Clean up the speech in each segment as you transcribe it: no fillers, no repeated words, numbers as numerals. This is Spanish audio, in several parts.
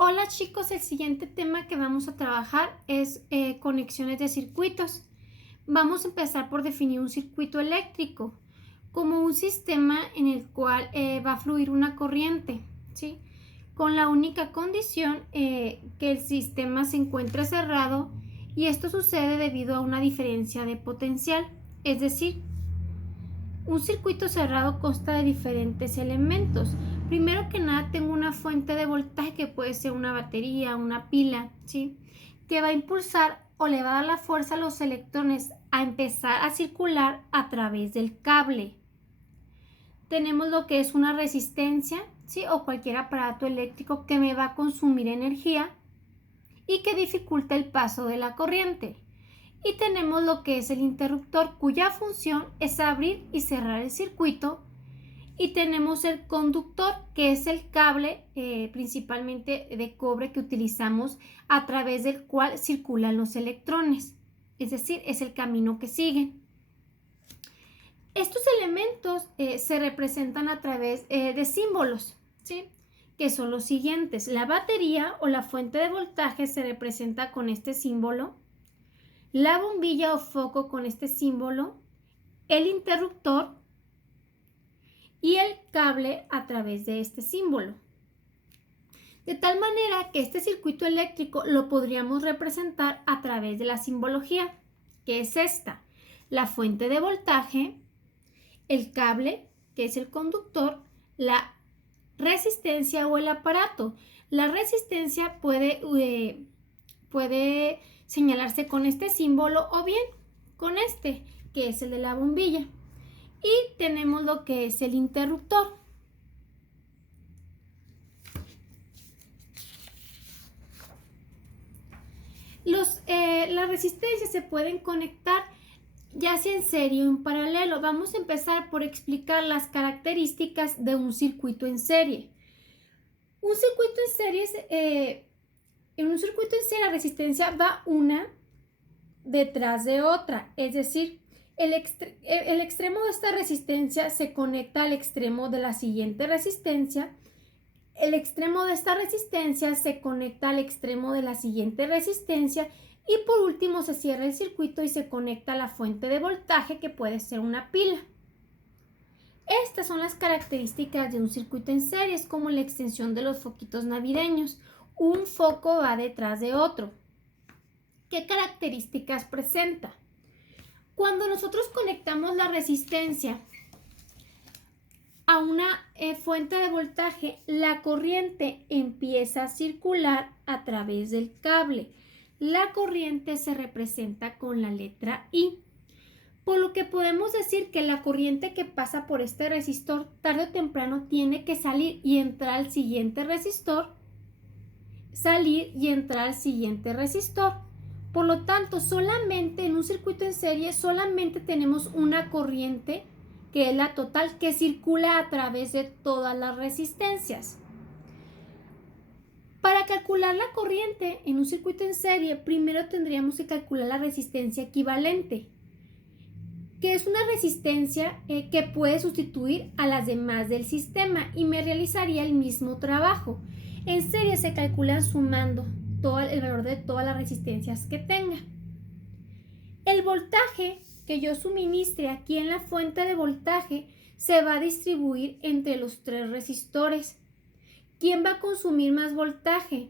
Hola chicos, el siguiente tema que vamos a trabajar es conexiones de circuitos. Vamos a empezar por definir un circuito eléctrico como un sistema en el cual va a fluir una corriente, ¿sí? Con la única condición que el sistema se encuentre cerrado, y esto sucede debido a una diferencia de potencial, es decir, un circuito cerrado consta de diferentes elementos. Primero que nada, tengo una fuente de voltaje que puede ser una batería, una pila, ¿sí? Que va a impulsar o le va a dar la fuerza a los electrones a empezar a circular a través del cable. Tenemos lo que es una resistencia, ¿sí? O cualquier aparato eléctrico que me va a consumir energía y que dificulta el paso de la corriente. Y tenemos lo que es el interruptor, cuya función es abrir y cerrar el circuito. Y tenemos el conductor, que es el cable principalmente de cobre que utilizamos, a través del cual circulan los electrones, es decir, es el camino que siguen. Estos elementos se representan a través de símbolos, ¿sí? Que son los siguientes. La batería o la fuente de voltaje se representa con este símbolo, la bombilla o foco con este símbolo, el interruptor y el cable a través de este símbolo. De tal manera que este circuito eléctrico lo podríamos representar a través de la simbología, que es esta: la fuente de voltaje, el cable, que es el conductor, la resistencia o el aparato. La resistencia puede señalarse con este símbolo o bien con este, que es el de la bombilla. Y tenemos lo que es el interruptor. Las resistencias se pueden conectar ya sea en serie o en paralelo. Vamos a empezar por explicar las características de un circuito en serie. Un circuito en serie en un circuito en serie la resistencia va una detrás de otra, es decir, el extremo de esta resistencia se conecta al extremo de la siguiente resistencia. El extremo de esta resistencia se conecta al extremo de la siguiente resistencia y por último se cierra el circuito y se conecta a la fuente de voltaje, que puede ser una pila. Estas son las características de un circuito en serie, es como la extensión de los foquitos navideños. Un foco va detrás de otro. ¿Qué características presenta? Cuando nosotros conectamos la resistencia a una fuente de voltaje, la corriente empieza a circular a través del cable. La corriente se representa con la letra I, por lo que podemos decir que la corriente que pasa por este resistor tarde o temprano tiene que salir y entrar al siguiente resistor, salir y entrar al siguiente resistor. Por lo tanto, solamente en un circuito en serie solamente tenemos una corriente, que es la total, que circula a través de todas las resistencias. Para calcular la corriente en un circuito en serie, primero tendríamos que calcular la resistencia equivalente, que es una resistencia que puede sustituir a las demás del sistema y me realizaría el mismo trabajo. En serie se calcula sumando todo el valor de todas las resistencias que tenga. El voltaje que yo suministre aquí en la fuente de voltaje se va a distribuir entre los tres resistores. ¿Quién va a consumir más voltaje?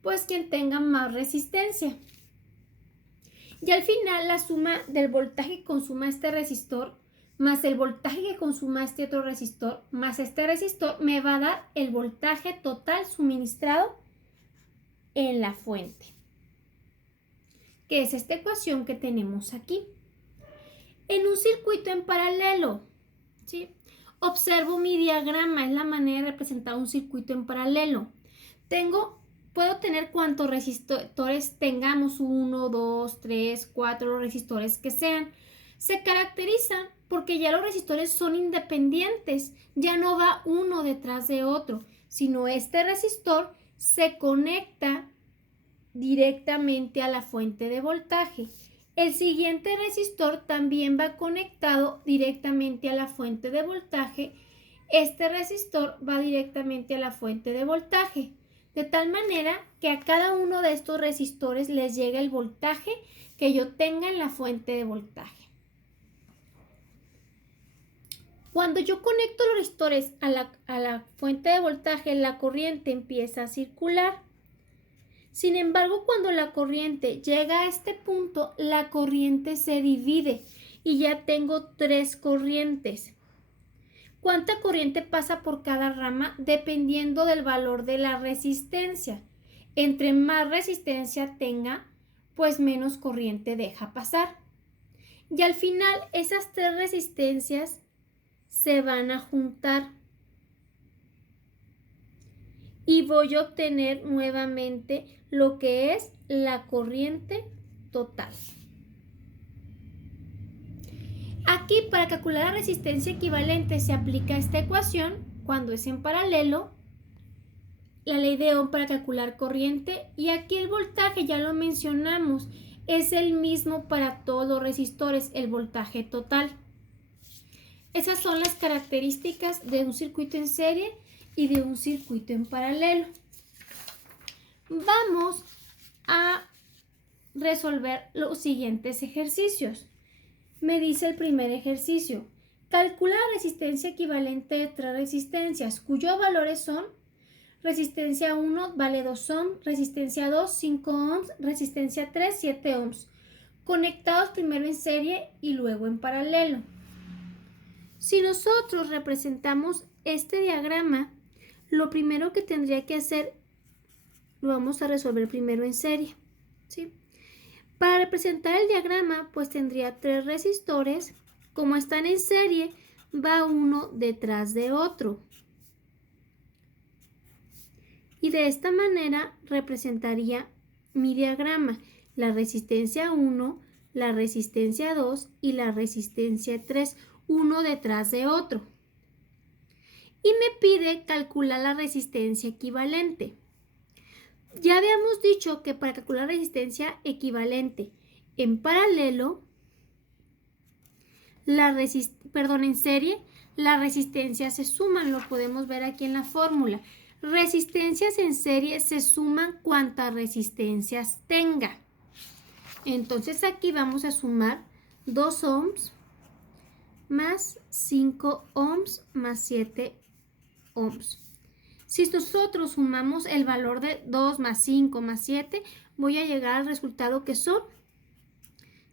Pues quien tenga más resistencia. Y al final, la suma del voltaje que consuma este resistor más el voltaje que consuma este otro resistor más este resistor me va a dar el voltaje total suministrado en la fuente, que es esta ecuación que tenemos aquí. En un circuito en paralelo, ¿sí? Observo mi diagrama, es la manera de representar un circuito en paralelo. Puedo tener cuantos resistores tengamos, 1, 2, 3, 4, los resistores que sean. Se caracteriza porque ya los resistores son independientes, ya no va uno detrás de otro, sino este resistor se conecta directamente a la fuente de voltaje. El siguiente resistor también va conectado directamente a la fuente de voltaje. Este resistor va directamente a la fuente de voltaje. de tal manera que a cada uno de estos resistores les llegue el voltaje que yo tenga en la fuente de voltaje. Cuando yo conecto los resistores a la fuente de voltaje, la corriente empieza a circular. Sin embargo, cuando la corriente llega a este punto, la corriente se divide y ya tengo 3 corrientes. ¿Cuánta corriente pasa por cada rama? Dependiendo del valor de la resistencia. Entre más resistencia tenga, pues menos corriente deja pasar. Y al final, esas 3 resistencias se van a juntar y voy a obtener nuevamente lo que es la corriente total. Aquí, para calcular la resistencia equivalente, se aplica esta ecuación cuando es en paralelo, la ley de Ohm para calcular corriente, y aquí el voltaje, ya lo mencionamos, es el mismo para todos los resistores, el voltaje total. Esas son las características de un circuito en serie y de un circuito en paralelo. Vamos a resolver los siguientes ejercicios. Me dice el primer ejercicio: calcula la resistencia equivalente de 3 resistencias, cuyos valores son: resistencia 1 vale 2 ohms, resistencia 2 5 ohms, resistencia 3 7 ohms, conectados primero en serie y luego en paralelo. Si nosotros representamos este diagrama, lo primero que tendría que hacer, lo vamos a resolver primero en serie, ¿sí? Para representar el diagrama, pues tendría 3 resistores. Como están en serie, va uno detrás de otro. Y de esta manera representaría mi diagrama: la resistencia 1, la resistencia 2 y la resistencia 3, uno detrás de otro. Y me pide calcular la resistencia equivalente. Ya habíamos dicho que para calcular resistencia equivalente en paralelo, en serie, las resistencias se suman, lo podemos ver aquí en la fórmula. Resistencias en serie se suman cuantas resistencias tenga. Entonces aquí vamos a sumar 2 ohms más 5 ohms más 7 ohms. Si nosotros sumamos el valor de 2 más 5 más 7, voy a llegar al resultado que son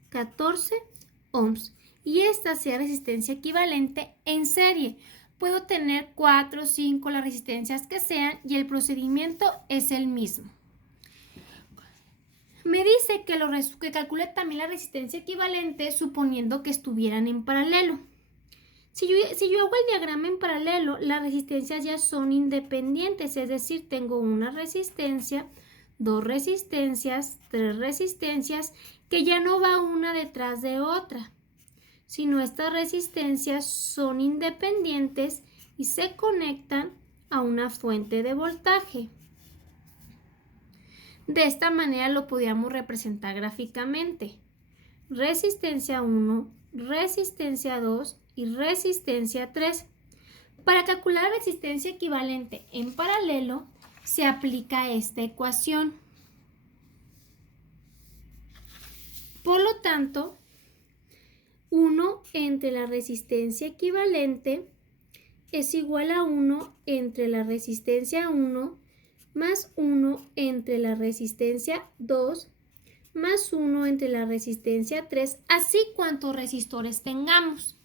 14 ohms. Y esta sea resistencia equivalente en serie. Puedo tener 4 o 5, las resistencias que sean, y el procedimiento es el mismo. Me dice que calcule también la resistencia equivalente suponiendo que estuvieran en paralelo. Si yo hago el diagrama en paralelo, las resistencias ya son independientes, es decir, tengo una resistencia, 2 resistencias, 3 resistencias, que ya no va una detrás de otra, sino estas resistencias son independientes y se conectan a una fuente de voltaje. De esta manera lo podríamos representar gráficamente: resistencia 1, resistencia 2 y resistencia 3. Para calcular la resistencia equivalente en paralelo, se aplica esta ecuación. Por lo tanto, 1 entre la resistencia equivalente es igual a 1 entre la resistencia 1 más 1 entre la resistencia 2 más 1 entre la resistencia 3, así cuantos resistores tengamos.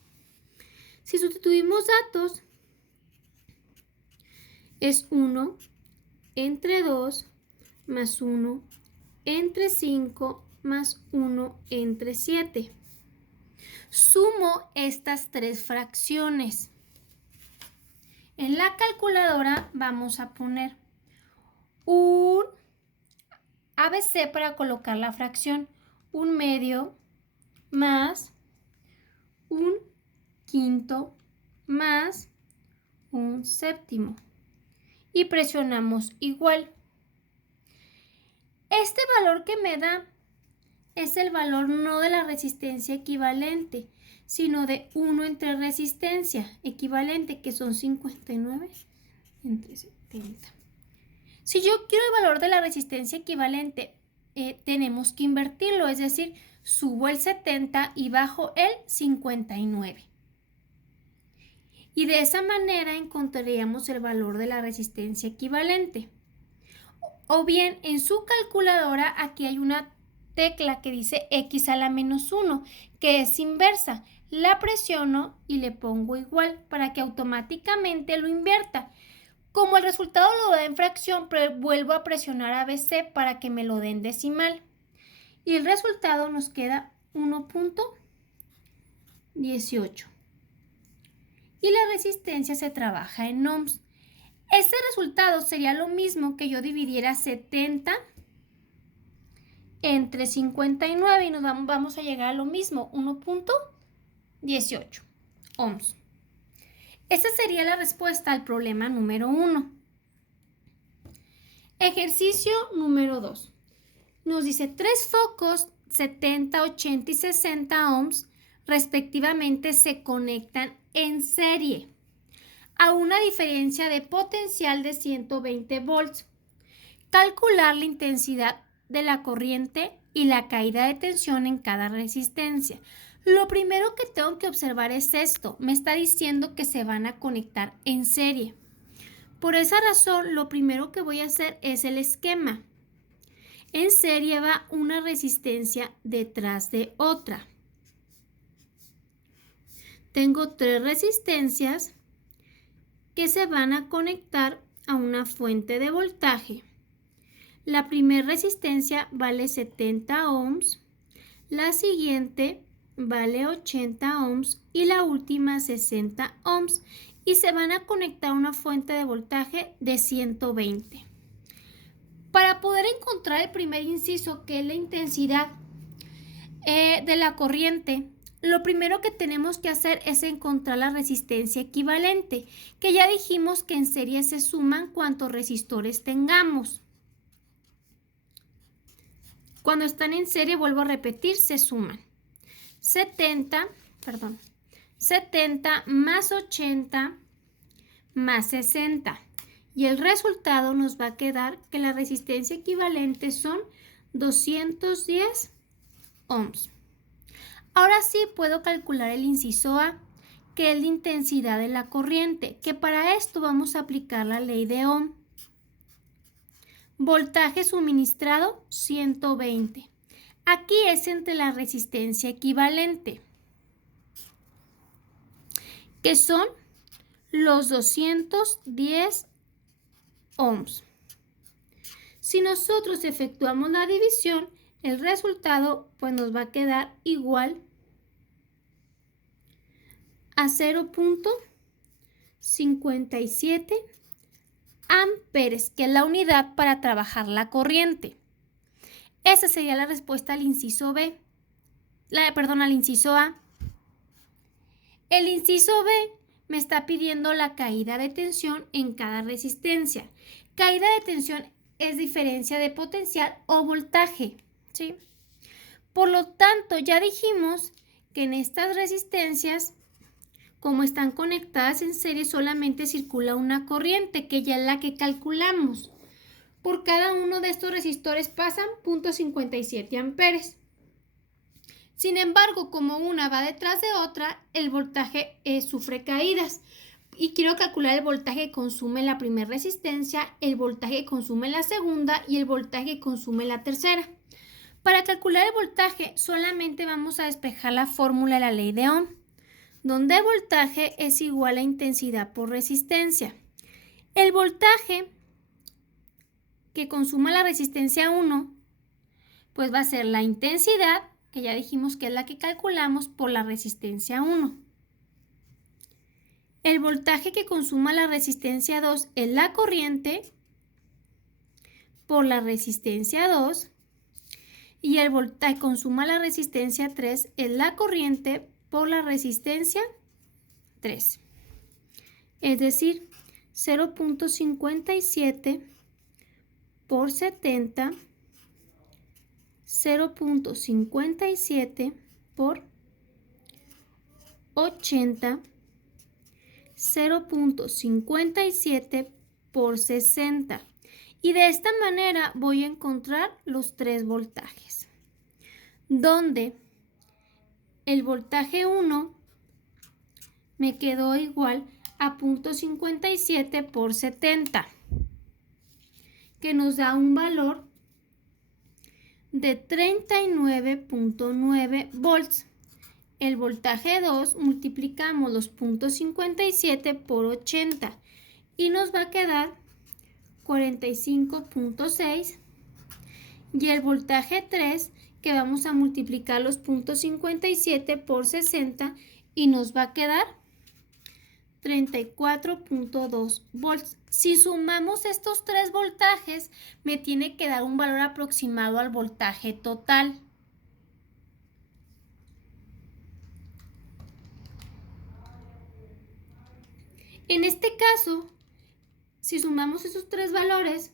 Si sustituimos datos, es 1 entre 2 más 1 entre 5 más 1 entre 7. Sumo estas 3 fracciones. En la calculadora vamos a poner un ABC para colocar la fracción: 1/2 más 1/5 más 1/7 y presionamos igual. Este valor que me da es el valor no de la resistencia equivalente, sino de 1 entre resistencia equivalente, que son 59 entre 70. Si yo quiero el valor de la resistencia equivalente, tenemos que invertirlo, es decir, subo el 70 y bajo el 59. Y de esa manera encontraríamos el valor de la resistencia equivalente. O bien, en su calculadora aquí hay una tecla que dice x a la menos 1, que es inversa. La presiono y le pongo igual para que automáticamente lo invierta. Como el resultado lo da en fracción, vuelvo a presionar ABC para que me lo den decimal. Y el resultado nos queda 1.18. Y la resistencia se trabaja en ohms. Este resultado sería lo mismo que yo dividiera 70 entre 59 y nos vamos a llegar a lo mismo, 1.18 ohms. Esta sería la respuesta al problema número 1. Ejercicio número 2. Nos dice 3 focos 70, 80 y 60 ohms respectivamente se conectan en serie a una diferencia de potencial de 120 volts. Calcular la intensidad de la corriente y la caída de tensión en cada resistencia. Lo primero que tengo que observar es esto. Me está diciendo que se van a conectar en serie. Por esa razón, lo primero que voy a hacer es el esquema. En serie va una resistencia detrás de otra. Tengo 3 resistencias que se van a conectar a una fuente de voltaje. La primera resistencia vale 70 ohms, la siguiente vale 80 ohms y la última 60 ohms y se van a conectar a una fuente de voltaje de 120. Para poder encontrar el primer inciso, que es la intensidad de la corriente, lo primero que tenemos que hacer es encontrar la resistencia equivalente, que ya dijimos que en serie se suman cuantos resistores tengamos. Cuando están en serie, vuelvo a repetir, se suman 70 más 80 más 60. Y el resultado nos va a quedar que la resistencia equivalente son 210 ohms. Ahora sí puedo calcular el inciso A, que es la intensidad de la corriente, que para esto vamos a aplicar la ley de Ohm. Voltaje suministrado 120. Aquí es entre la resistencia equivalente, que son los 210 ohms. Si nosotros efectuamos la división, el resultado pues nos va a quedar igual a 0.57 amperes, que es la unidad para trabajar la corriente. Esa sería la respuesta al inciso B. Al inciso A. El inciso B me está pidiendo la caída de tensión en cada resistencia. Caída de tensión es diferencia de potencial o voltaje, ¿sí? Por lo tanto, ya dijimos que en estas resistencias, como están conectadas en serie, solamente circula una corriente, que ya es la que calculamos. Por cada uno de estos resistores pasan 0.57 amperes. Sin embargo, como una va detrás de otra, el voltaje sufre caídas. Y quiero calcular el voltaje que consume la primera resistencia, el voltaje que consume la segunda y el voltaje que consume la tercera. Para calcular el voltaje, solamente vamos a despejar la fórmula de la ley de Ohm, donde voltaje es igual a intensidad por resistencia. El voltaje que consuma la resistencia 1, pues va a ser la intensidad, que ya dijimos que es la que calculamos, por la resistencia 1. El voltaje que consuma la resistencia 2 es la corriente por la resistencia 2. Y el voltaje que consuma la resistencia 3 es la corriente por la resistencia 3. Es decir, 0.57 por 70, 0.57 por 80, 0.57 por 60. Y de esta manera voy a encontrar los 3 voltajes, donde el voltaje 1 me quedó igual a 0.57 por 70, que nos da un valor de 39.9 volts. El voltaje 2 multiplicamos los 0.57 por 80 y nos va a quedar 45.6. Y el voltaje 3, que vamos a multiplicar los 0.57 por 60 y nos va a quedar 34.2 volts. Si sumamos estos 3 voltajes, me tiene que dar un valor aproximado al voltaje total. En este caso, si sumamos esos 3 valores,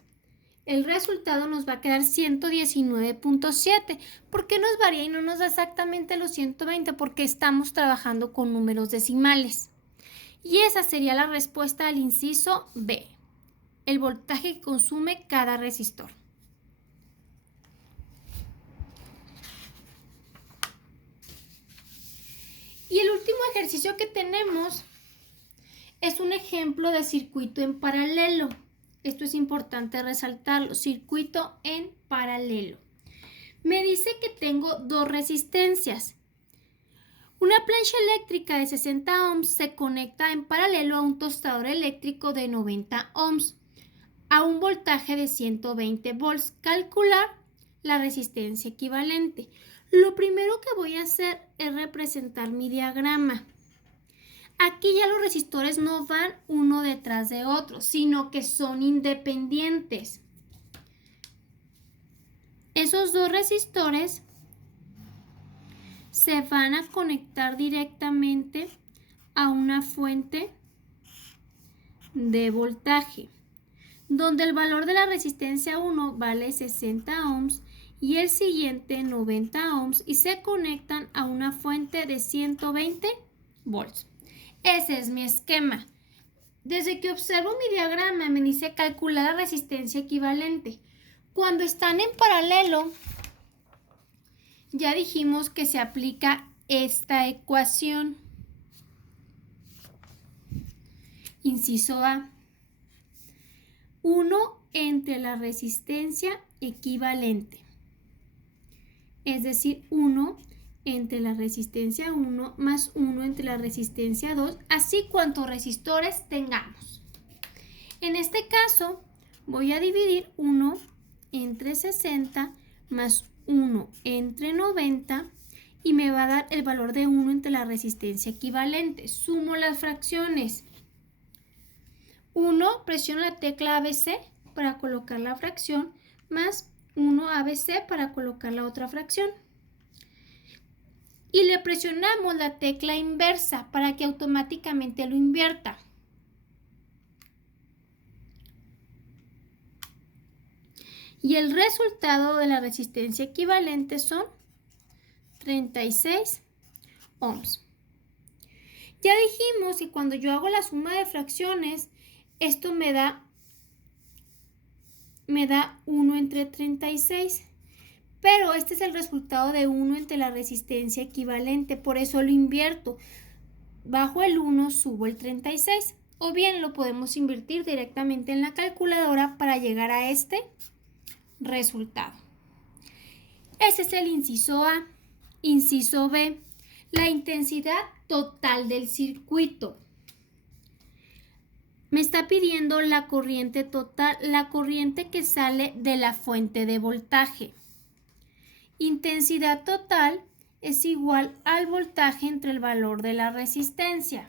el resultado nos va a quedar 119.7. ¿Por qué nos varía y no nos da exactamente los 120? Porque estamos trabajando con números decimales. Y esa sería la respuesta al inciso B, el voltaje que consume cada resistor. Y el último ejercicio que tenemos es un ejemplo de circuito en paralelo. Esto es importante resaltarlo, circuito en paralelo. Me dice que tengo 2 resistencias. Una plancha eléctrica de 60 ohms se conecta en paralelo a un tostador eléctrico de 90 ohms a un voltaje de 120 volts. Calcular la resistencia equivalente. Lo primero que voy a hacer es representar mi diagrama. Aquí ya los resistores no van uno detrás de otro, sino que son independientes. Esos 2 resistores se van a conectar directamente a una fuente de voltaje, donde el valor de la resistencia 1 vale 60 ohms y el siguiente 90 ohms y se conectan a una fuente de 120 volts. Ese es mi esquema. Desde que observo mi diagrama me dice calcular la resistencia equivalente. Cuando están en paralelo, ya dijimos que se aplica esta ecuación. Inciso A. 1 entre la resistencia equivalente. Es decir, 1 entre la resistencia 1 más 1 entre la resistencia 2, así cuantos resistores tengamos. En este caso, voy a dividir 1 entre 60 más 1 entre 90 y me va a dar el valor de 1 entre la resistencia equivalente. Sumo las fracciones. 1, presiono la tecla ABC para colocar la fracción, más 1 ABC para colocar la otra fracción. Y le presionamos la tecla inversa para que automáticamente lo invierta. Y el resultado de la resistencia equivalente son 36 ohms. Ya dijimos que cuando yo hago la suma de fracciones, esto me da 1 entre 36. Pero este es el resultado de 1 entre la resistencia equivalente, por eso lo invierto. Bajo el 1 subo el 36. O bien lo podemos invertir directamente en la calculadora para llegar a este resultado. Ese es el inciso A. Inciso B. La intensidad total del circuito. Me está pidiendo la corriente total, la corriente que sale de la fuente de voltaje. Intensidad total es igual al voltaje entre el valor de la resistencia,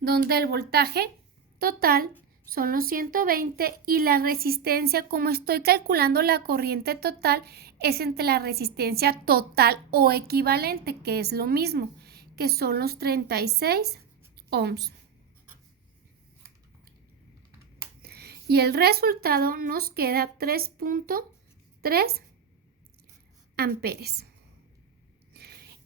donde el voltaje total son los 120 y la resistencia, como estoy calculando la corriente total, es entre la resistencia total o equivalente, que es lo mismo, que son los 36 ohms. Y el resultado nos queda 3.3 amperes.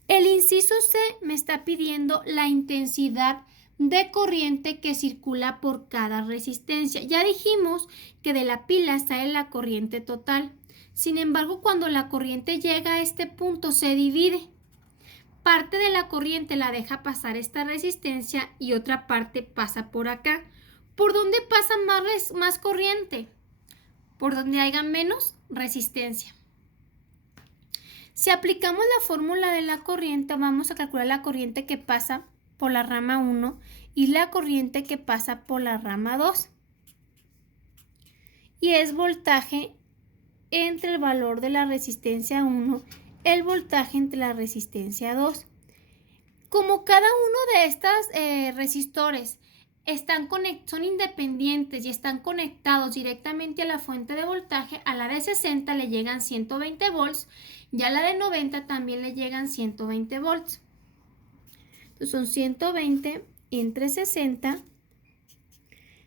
El inciso C me está pidiendo la intensidad de corriente que circula por cada resistencia. Ya dijimos que de la pila sale la corriente total. Sin embargo, cuando la corriente llega a este punto, se divide. Parte de la corriente la deja pasar esta resistencia y otra parte pasa por acá. ¿Por dónde pasa más corriente? Por donde haya menos resistencia. Si aplicamos la fórmula de la corriente, vamos a calcular la corriente que pasa por la rama 1 y la corriente que pasa por la rama 2. Y es voltaje entre el valor de la resistencia 1, el voltaje entre la resistencia 2. Como cada uno de estos resistores son independientes y están conectados directamente a la fuente de voltaje, a la de 60 le llegan 120 volts y a la de 90 también le llegan 120 volts. Entonces son 120 entre 60,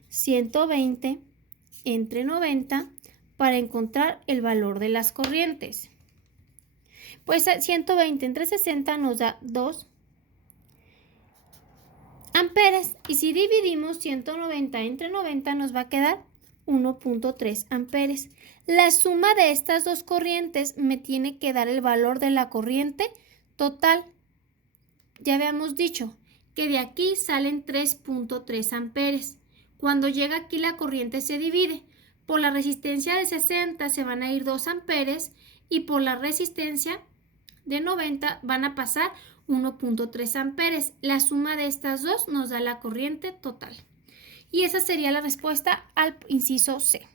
120 entre 90 para encontrar el valor de las corrientes. Pues 120 entre 60 nos da 2 amperes y si dividimos 190 entre 90 nos va a quedar 1.3 amperes. La suma de estas dos corrientes me tiene que dar el valor de la corriente total. Ya habíamos dicho que de aquí salen 3.3 amperes. Cuando llega aquí la corriente se divide. Por la resistencia de 60 se van a ir 2 amperes y por la resistencia de 90 van a pasar 1.3 amperes. La suma de estas dos nos da la corriente total. Y esa sería la respuesta al inciso C.